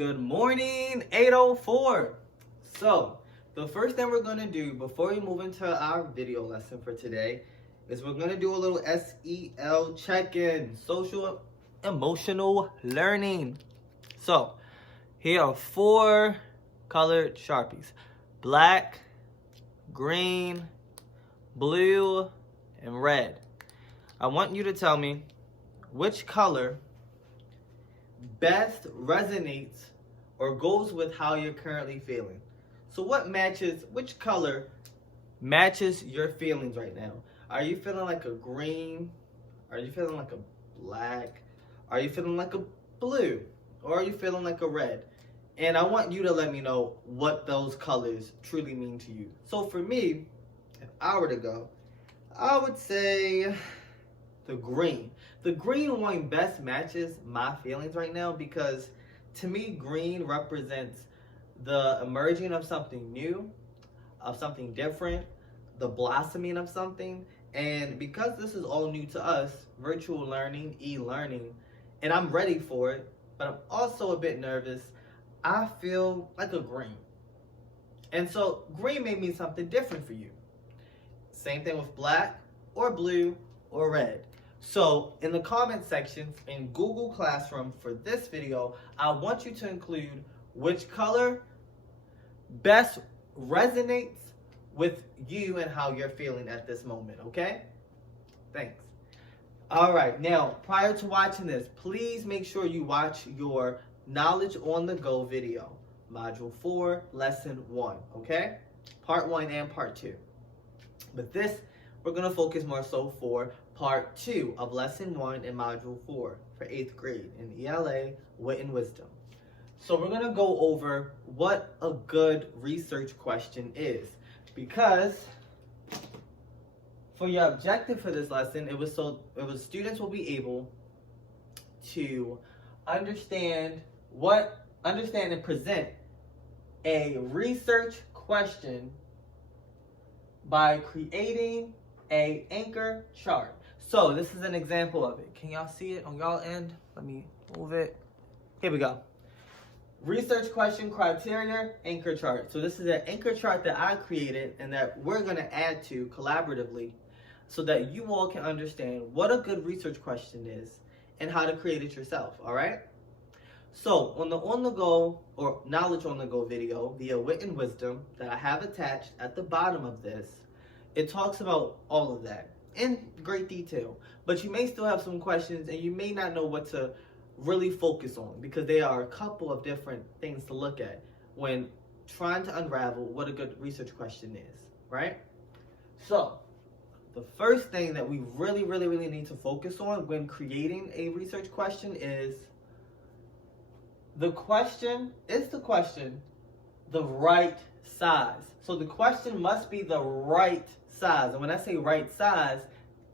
Good morning, 804. So, the first thing we're going to do before we move into our video lesson for today is we're going to do a little SEL check-in, social emotional learning. So, here are 4 colored Sharpies: black, green, blue, and red. I want you to tell me which color best resonates or goes with how you're currently feeling. So which color matches your feelings right now? Are you feeling like a green? Are you feeling like a black? Are you feeling like a blue? Or are you feeling like a red? And I want you to let me know what those colors truly mean to you. So for me, if I were to go, I would say the green. The green one best matches my feelings right now because to me, green represents the emerging of something new, of something different, the blossoming of something. And because this is all new to us, virtual learning, e-learning, and I'm ready for it, but I'm also a bit nervous, I feel like a green. And so green may mean something different for you. Same thing with black or blue or red. So in the comment section in Google Classroom for this video, I want you to include which color best resonates with you and how you're feeling at this moment, okay? Thanks. All right, now prior to watching this, please make sure you watch your Knowledge on the Go video, Module 4, Lesson 1, okay? Part 1 and Part 2. But this, we're going to focus more so for Part 2 of Lesson 1 in Module 4 for 8th grade in ELA, Wit and Wisdom. So we're going to go over what a good research question is. Because for your objective for this lesson, it was students will be able to understand and present a research question by creating a anchor chart. So this is an example of it. Can y'all see it on y'all end? Let me move it. Here we go. Research question criteria anchor chart. So this is an anchor chart that I created and that we're going to add to collaboratively so that you all can understand what a good research question is and how to create it yourself, all right? So on the on-the-go or knowledge on-the-go video via Wit and Wisdom that I have attached at the bottom of this, it talks about all of that in great detail, but you may still have some questions and you may not know what to really focus on because there are a couple of different things to look at when trying to unravel what a good research question is, right? So the first thing that we really need to focus on when creating a research question is the question the right size? So the question must be the right size. And when I say right size,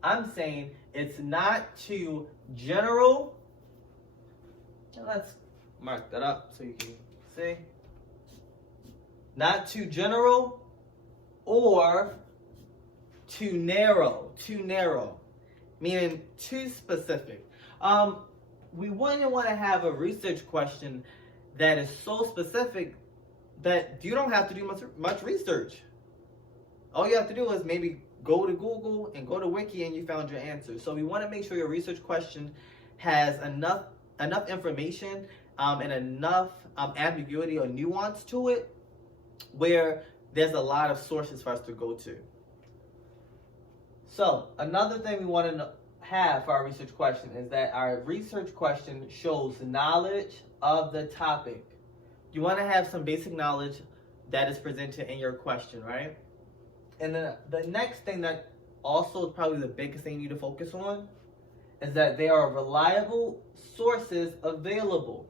I'm saying it's not too general. Let's mark that up so you can see. Not too general or too narrow, meaning too specific. We wouldn't want to have a research question that is so specific that you don't have to do much research. All you have to do is maybe go to Google and go to Wiki and you found your answer. So we want to make sure your research question has enough information and enough ambiguity or nuance to it where there's a lot of sources for us to go to. So another thing we want to have for our research question is that our research question shows knowledge of the topic. You want to have some basic knowledge that is presented in your question, right? And then the next thing that also is probably the biggest thing you need to focus on is that there are reliable sources available.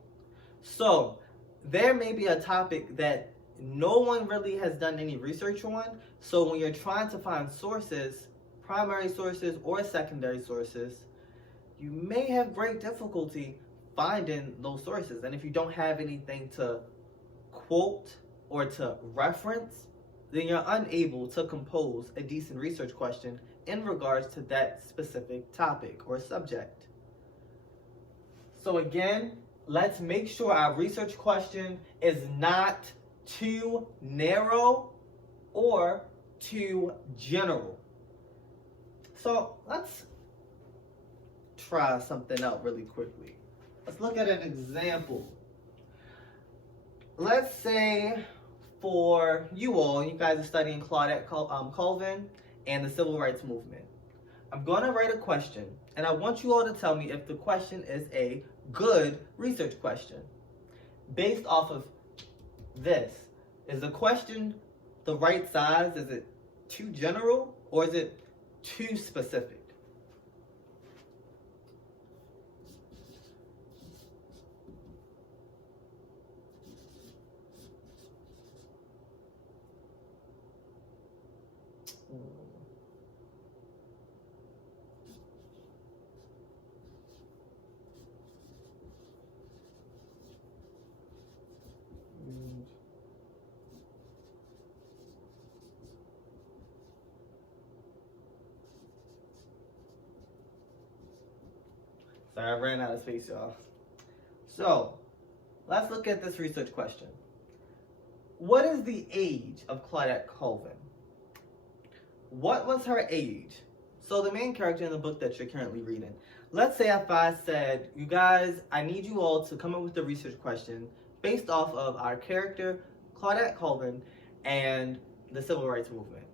So there may be a topic that no one really has done any research on. So when you're trying to find sources, primary sources or secondary sources, you may have great difficulty finding those sources. And if you don't have anything to quote or to reference, then you're unable to compose a decent research question in regards to that specific topic or subject. So again, let's make sure our research question is not too narrow or too general. So let's try something out really quickly. Let's look at an example. Let's say for you all, you guys are studying Claudette Colvin and the Civil Rights Movement. I'm going to write a question, and I want you all to tell me if the question is a good research question. Based off of this, is the question the right size? Is it too general or is it too specific? Sorry, I ran out of space, y'all. So, let's look at this research question. What is the age of Claudette Colvin? What was her age? So the main character in the book that you're currently reading. Let's say if I said, you guys, I need you all to come up with a research question based off of our character, Claudette Colvin, and the Civil Rights Movement.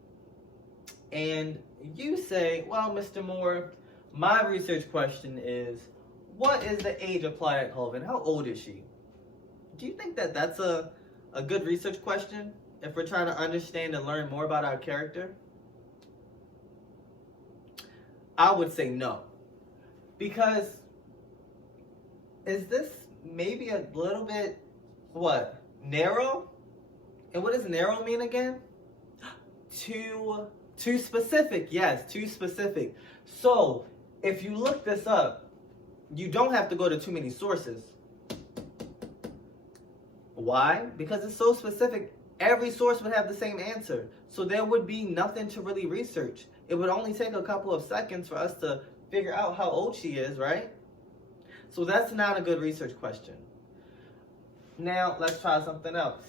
And you say, well, Mr. Moore, my research question is, what is the age of Claudette Colvin? How old is she? Do you think that that's a good research question if we're trying to understand and learn more about our character? I would say no. Because is this maybe a little bit, narrow? And what does narrow mean again? Too specific. Yes, too specific. So if you look this up, you don't have to go to too many sources. Why? Because it's so specific. Every source would have the same answer. So there would be nothing to really research. It would only take a couple of seconds for us to figure out how old she is, right? So that's not a good research question. Now, let's try something else.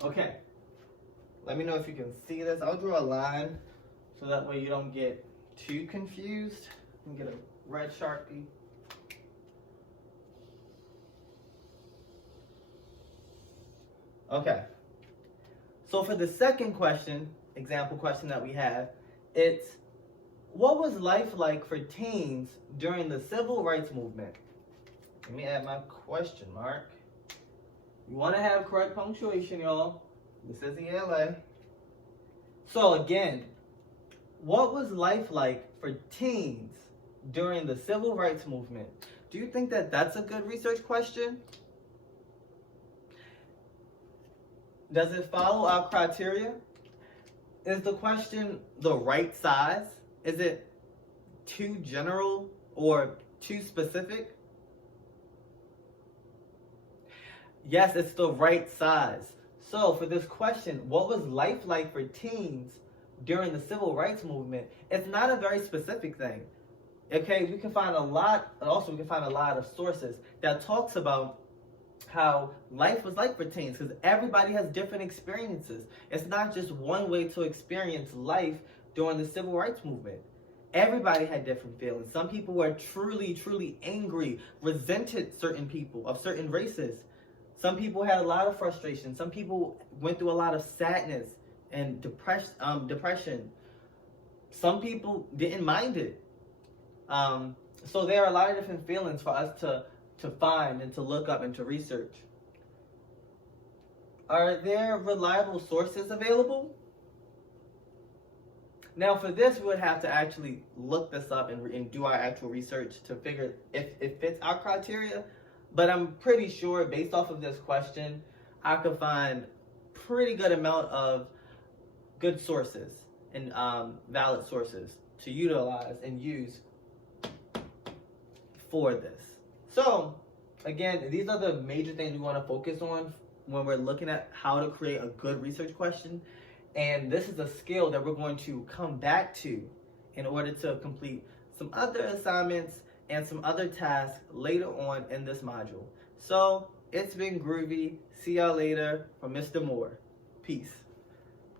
Okay, let me know if you can see this. I'll draw a line so that way you don't get too confused. You can get a red Sharpie. Okay, so for the second question, example question that we have, it's what was life like for teens during the Civil Rights Movement? Let me add my question mark. You want to have correct punctuation, y'all. This is ELA. So again, what was life like for teens during the Civil Rights Movement? Do you think that that's a good research question? Does it follow our criteria? Is the question the right size? Is it too general or too specific? Yes, it's the right size. So for this question, what was life like for teens during the Civil Rights Movement? It's not a very specific thing. Okay, we can find a lot of sources that talks about how life was like for teens, because everybody has different experiences. It's not just one way to experience life during the Civil Rights Movement. Everybody had different feelings. Some people were truly, truly angry, resented certain people of certain races. Some people had a lot of frustration. Some people went through a lot of sadness and depression. Some people didn't mind it. So there are a lot of different feelings for us to find and to look up and to research. Are there reliable sources available? Now for this, we would have to actually look this up and do our actual research to figure if it fits our criteria. But I'm pretty sure based off of this question, I could find pretty good amount of good sources and valid sources to utilize and use for this. So again, these are the major things we want to focus on when we're looking at how to create a good research question. And this is a skill that we're going to come back to in order to complete some other assignments and some other tasks later on in this module. So it's been groovy. See y'all later from Mr. Moore. Peace.